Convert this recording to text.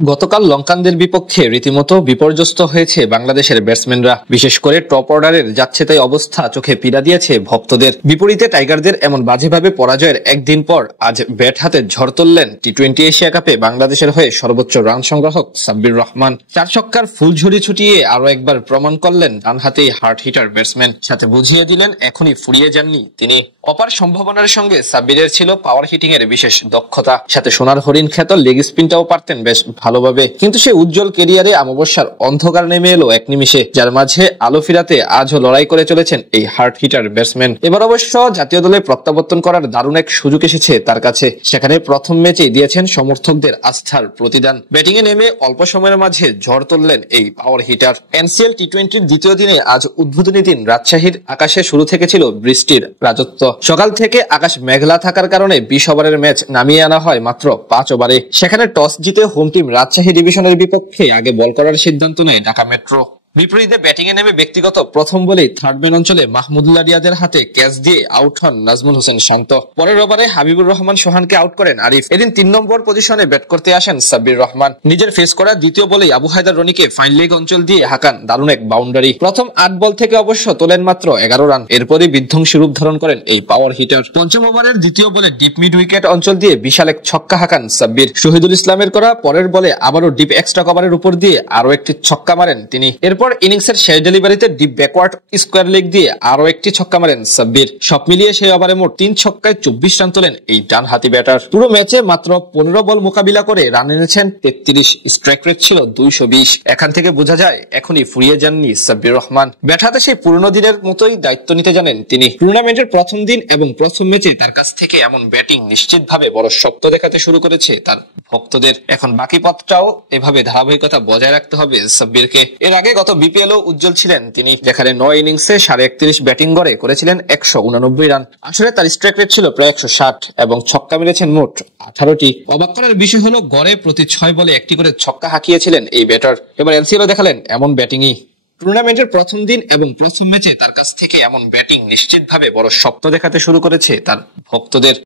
গতকাল লঙ্কানদের বিপক্ষে রীতিমতো বিপর্যস্ত হয়েছে বাংলাদেশের ব্যাটসম্যানরা। বিশেষ করে টপ অর্ডারের যাচ্ছেতাই অবস্থা চোখে পীড়া দিয়েছে ভক্তদের। বিপরীতে টাইগারদের এমন বাজেভাবে পরাজয়ের একদিন পর আজ ব্যাট হাতে ঝড় তুললেন টি-20 এশিয়া কাপে বাংলাদেশের হয়ে সর্বোচ্চ রান সংগ্রাহক সাব্বির রহমান। 4 ছক্কার ফুলঝুরি ছুটিয়ে আরো একবার প্রমাণ করলেন ডান হাতেই হার্ড হিটার ব্যাটসম্যান, সাথে বুঝিয়ে দিলেন এখনই ফুরিয়ে যাননি তিনি। অপার সম্ভাবনার সঙ্গে সাব্বিরের ছিল পাওয়ার হিটিং এর বিশেষ দক্ষতা, সাথে সোনার হরিণ খ্যাত লেগ স্পিনটাও পারতেন বেশ ভালোভাবে। কিন্তু সেই উজ্জ্বল কেরিয়ারে অমাবস্যার অন্ধকার নেমে এলো এক নিমিষে, যার মাঝে আলো ফিরাতে আজও লড়াই করে চলেছেন এই হার্ড হিটার ব্যাটসম্যান। এবার অবশ্য জাতীয় দলে প্রত্যাবর্তন করার দারুণ এক সুযোগ এসেছে তার কাছে। সেখানে প্রথম ম্যাচেই দিয়েছেন সমর্থকদের আস্থার প্রতিদান। ব্যাটিং এ নেমে অল্প সময়ের মাঝে ঝড় তুললেন এই পাওয়ার হিটার। এনসিএল টি-20 দ্বিতীয় দিনে আজ উদ্বোধনী দিন রাজশাহীর আকাশে শুরু থেকে ছিল বৃষ্টির রাজত্ব। সকাল থেকে আকাশ মেঘলা থাকার কারণে 20 ওভারের ম্যাচ নামিয়ে আনা হয় মাত্র 5 ওভারে। সেখানে টস জিতে হোম টিম রাজশাহী ডিভিশনের বিপক্ষে আগে বল করার সিদ্ধান্ত নেয় ঢাকা মেট্রো। বিপরীতে ব্যাটিং এ নেমে ব্যক্তিগত প্রথম বলেই থার্ড ম্যান অঞ্চলে মাহমুদুল্লাহ রিয়াদের হাতে ক্যাচ দিয়ে আউট হন নাজমুল হোসেন শান্ত। পরের ওভারে হাবিবুর রহমান সোহানকে আউট করেন আরিফ। এদিন 3 নম্বর পজিশনে ব্যাট করতে আসেন সাব্বির রহমান। নিজের ফেস করা দ্বিতীয় বলেই আবু হায়দার রনিকে ফাইন লেগ অঞ্চল দিয়ে হাঁকান দারুণ এক বাউন্ডারি। প্রথম 8 বল থেকে অবশ্য তোলেন মাত্র 11 রান। এরপরই বিধ্বংসী রূপ ধারণ করেন এই পাওয়ার হিটার। পঞ্চম ওভারের দ্বিতীয় বলে ডিপ মিড উইকেট অঞ্চল দিয়ে বিশাল এক ছক্কা হাঁকান সাব্বির। শহীদুল ইসলামের করা পরের বলে আবারও ডিপ এক্সট্রা কভারের উপর দিয়ে আরো একটি ছক্কা মারেন তিনি। এরপর ইনিংসের শেষ ডেলিভারিতে ডিপ ব্যাকওয়ার্ড স্কোয়ার লেগ দিয়ে আরো একটি ছক্কা মারেন সাব্বির। সব মিলিয়ে সেই ওভারে মোট 3 ছক্কায় 24 রান তোলেন এই ডান হাতি ব্যাটার। পুরো ম্যাচে মাত্র 15 বল মোকাবিলা করে রান এনেছেন 33। স্ট্রাইক রেট ছিল 220। এখান থেকে বোঝা যায় এখনই ফুরিয়ে যাননি সাব্বির রহমান। ব্যাট হাতে সেই পুরনো দিনের মতোই দায়িত্ব নিতে জানেন তিনি। টুর্নামেন্টের প্রথম দিন এবং প্রথম ম্যাচে তার কাছ থেকে এমন ব্যাটিং নিশ্চিতভাবে বড় শক্ত দেখাতে শুরু করেছে তার ভক্তদের। এখন বাকি পথটাও এভাবে ধারাবাহিকতা বজায় রাখতে হবে সাব্বিরকে। এর আগে গত বিপিএলও উজ্জ্বল ছিলেন তিনি, যেখানে 9 ইনিংসে 31.5 ব্যাটিং গড়ে করেছিলেন 189 রান। আসলে তার স্ট্রাইক রেট ছিল প্রায় 160 এবং ছক্কা মেরেছেন মোট 18টি। অবাক করার বিষয় হলো গড়ে প্রতি 6 বলে একটি করে ছক্কা হাঁকিয়েছিলেন এই ব্যাটার। এবার এনসিএলও দেখালেন এমন ব্যাটিংই। টুর্নামেন্টের প্রথম দিন এবং প্রথম ম্যাচে তার কাছ থেকে এমন ব্যাটিং নিশ্চিতভাবে বড় শক্ত দেখাতে শুরু করেছে তার ভক্তদের।